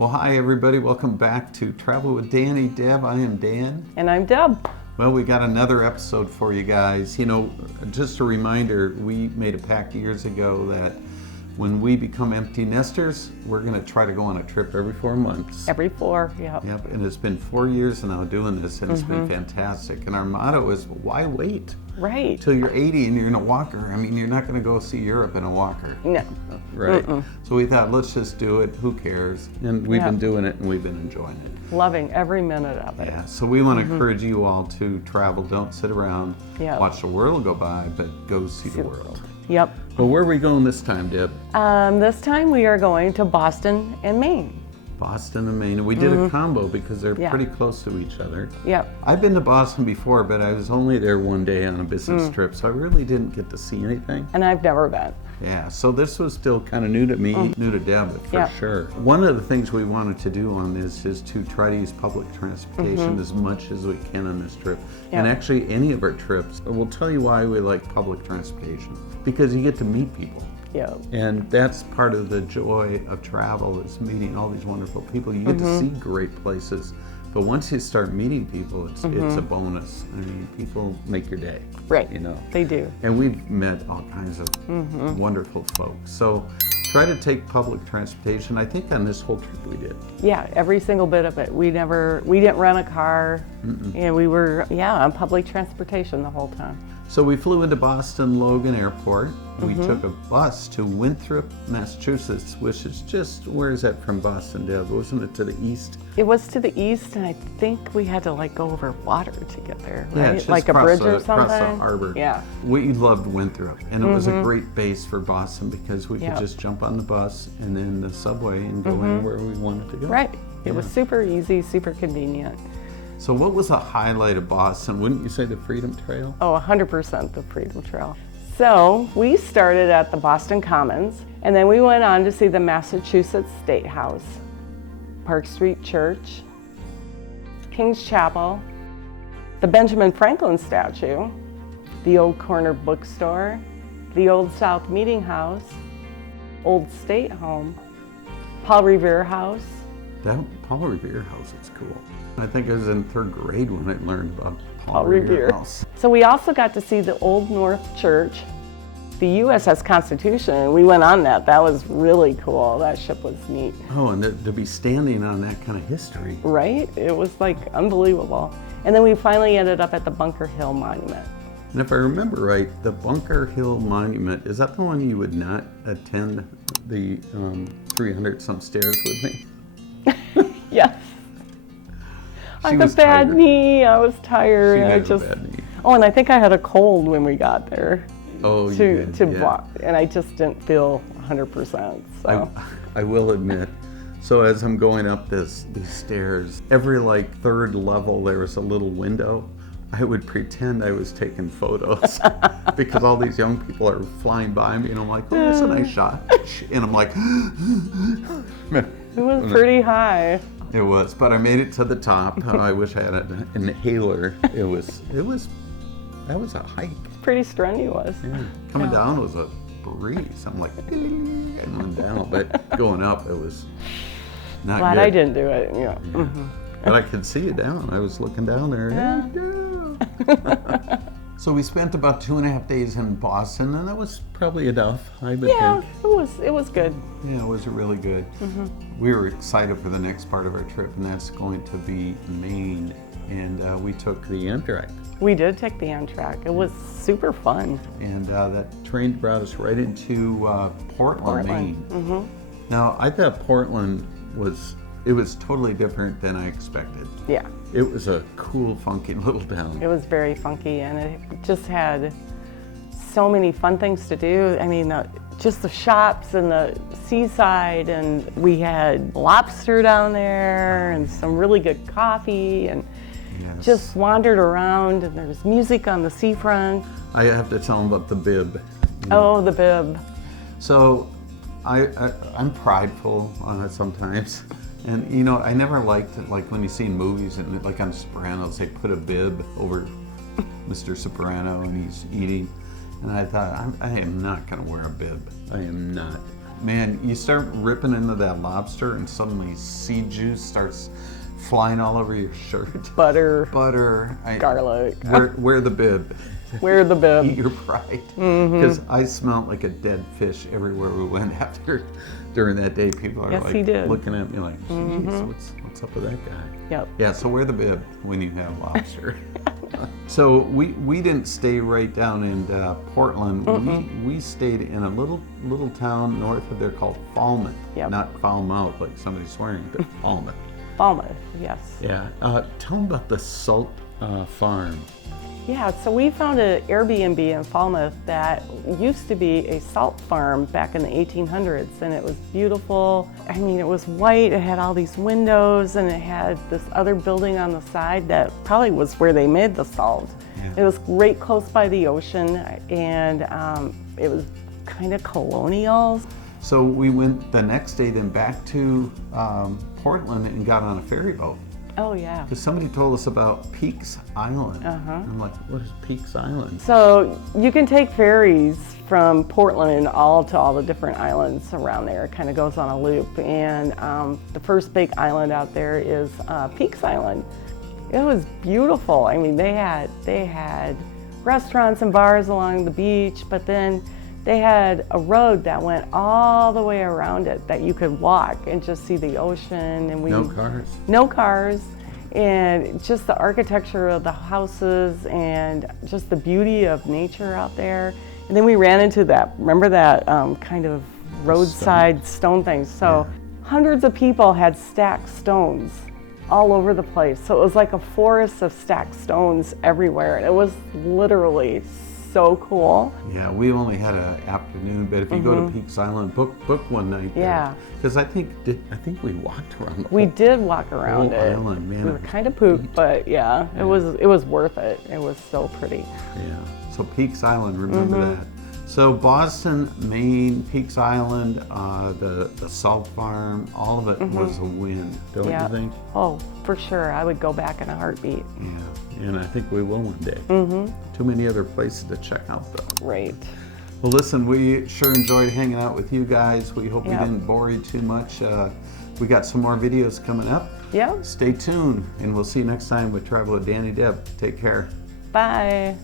Well, hi everybody. Welcome back to Travel with Danny. Deb, I am Dan. And I'm Deb. Well, we got another episode for you guys. You know, just a reminder, we made a pact years ago that when we become empty nesters, we're going to try to go on a trip every 4 months. Every 4, yeah. Yep, and it's been 4 years now doing this, and it's been fantastic. And our motto is, why wait? Right. Till you're 80 and you're in a walker. I mean, you're not going to go see Europe in a walker. No. Right. So we thought, let's just do it. Who cares? And we've been doing it, and we've been enjoying it. Loving every minute of it. Yeah. So we want to encourage you all to travel. Don't sit around, watch the world go by, but go see the world. Yep. Well, where are we going this time, Deb? This time we are going to Boston and Maine. Boston and Maine. We did a combo because they're pretty close to each other. Yep. I've been to Boston before, but I was only there one day on a business trip, so I really didn't get to see anything. And I've never been. Yeah, so this was still kind of new to me, new to Deb, for sure. One of the things we wanted to do on this is to try to use public transportation as much as we can on this trip. And actually, any of our trips, we'll tell you why we like public transportation. Because you get to meet people. Yeah. And that's part of the joy of travel, is meeting all these wonderful people. You get to see great places, but once you start meeting people, it's a bonus. I mean, people make your day. Right. You know. They do. And we've met all kinds of wonderful folks. So try to take public transportation. I think on this whole trip we did. Yeah, every single bit of it. We didn't rent a car. And we were, on public transportation the whole time. So we flew into Boston Logan Airport. We took a bus to Winthrop, Massachusetts, which is just, where is that from Boston, Deb? Wasn't it to the east? It was to the east, and I think we had to go over water to get there, right? Yeah, just like a bridge or something? Across the harbor. Yeah. We loved Winthrop, and it was a great base for Boston because we could just jump on the bus and then the subway and go anywhere we wanted to go. Right. It was super easy, super convenient. So what was the highlight of Boston? Wouldn't you say the Freedom Trail? Oh, 100% the Freedom Trail. So we started at the Boston Commons, and then we went on to see the Massachusetts State House, Park Street Church, King's Chapel, the Benjamin Franklin statue, the Old Corner Bookstore, the Old South Meeting House, Old State Home, Paul Revere House. That Paul Revere House is cool. I think I was in 3rd grade when I learned about Paul Revere House. So we also got to see the Old North Church, the USS Constitution. We went on that. That was really cool. That ship was neat. Oh, and to be standing on that kind of history. Right? It was unbelievable. And then we finally ended up at the Bunker Hill Monument. And if I remember right, the Bunker Hill Monument, is that the one you would not attend the 300-some stairs with me? Yes. I have a bad knee. I was tired. She had a bad knee. Oh, and I think I had a cold when we got there. Oh, you did, walk, and I just didn't feel 100%. So I will admit. So as I'm going up these stairs, every 3rd level there was a little window. I would pretend I was taking photos because all these young people are flying by me, and I'm like, oh, that's a nice shot. And I'm like, it was pretty high. It was, but I made it to the top. I wish I had an inhaler. That was a hike. Pretty strenuous. Yeah. Coming down was a breeze. I'm like, and went down, but going up, it was not Glad good. I didn't do it. Yeah. But I could see you down. I was looking down there. Yeah. So we spent about 2.5 days in Boston, and that was probably enough, I would think. It was good. Yeah, it was really good. We were excited for the next part of our trip, and that's going to be Maine. And we took the Amtrak. We did take the Amtrak. It was super fun. And that train brought us right into Portland, Maine. Now, I thought Portland was totally different than I expected. Yeah. It was a cool, funky little town. It was very funky, and it just had so many fun things to do. I mean, just the shops and the seaside, and we had lobster down there and some really good coffee, and just wandered around, and there was music on the seafront. I have to tell them about the bib. Oh, the bib. So I'm prideful sometimes. And I never liked it, when you see in movies, and on Sopranos, they put a bib over Mr. Soprano and he's eating. And I thought, I am not going to wear a bib. I am not. man, you start ripping into that lobster and suddenly sea juice starts flying all over your shirt. Butter, garlic. Wear the bib. Wear the bib. Eat your pride. Because I smelled like a dead fish everywhere we went after. During that day, people are looking at me like, geez, what's up with that guy? Yep. Yeah, so wear the bib when you have lobster. So we didn't stay right down in Portland. We stayed in a little town north of there called Falmouth. Yep. Not Falmouth like somebody's swearing, but Falmouth. Falmouth, yes. Yeah. Tell them about the salt farm. Yeah, so we found an Airbnb in Falmouth that used to be a salt farm back in the 1800s, and it was beautiful. I mean, it was white, it had all these windows, and it had this other building on the side that probably was where they made the salt. Yeah. It was right close by the ocean, and it was kind of colonial. So we went the next day then back to Portland and got on a ferry boat. Oh, yeah. Because somebody told us about Peaks Island. I'm like, what is Peaks Island? So you can take ferries from Portland to all the different islands around there. It kind of goes on a loop. And the first big island out there is Peaks Island. It was beautiful. I mean, they had restaurants and bars along the beach, but then they had a road that went all the way around it that you could walk and just see the ocean. And no cars. No cars. And just the architecture of the houses and just the beauty of nature out there. And then we ran into that, remember that kind of roadside stone thing. So hundreds of people had stacked stones all over the place. So it was like a forest of stacked stones everywhere. And it was literally so cool. Yeah, we only had an afternoon, but if you go to Peaks Island, book one night there. Yeah. Because I think we walked around. We did walk around it. Island, man. We were kind of pooped, but yeah, it was worth it. It was so pretty. Yeah. So Peaks Island, remember that. So Boston, Maine, Peaks Island, the salt farm, all of it was a win, don't you think? Oh, for sure. I would go back in a heartbeat. Yeah, and I think we will one day. Too many other places to check out though. Right. Well, listen, we sure enjoyed hanging out with you guys. We hope we didn't bore you too much. We got some more videos coming up. Yeah. Stay tuned, and we'll see you next time with Travel with Danny Deb. Take care. Bye.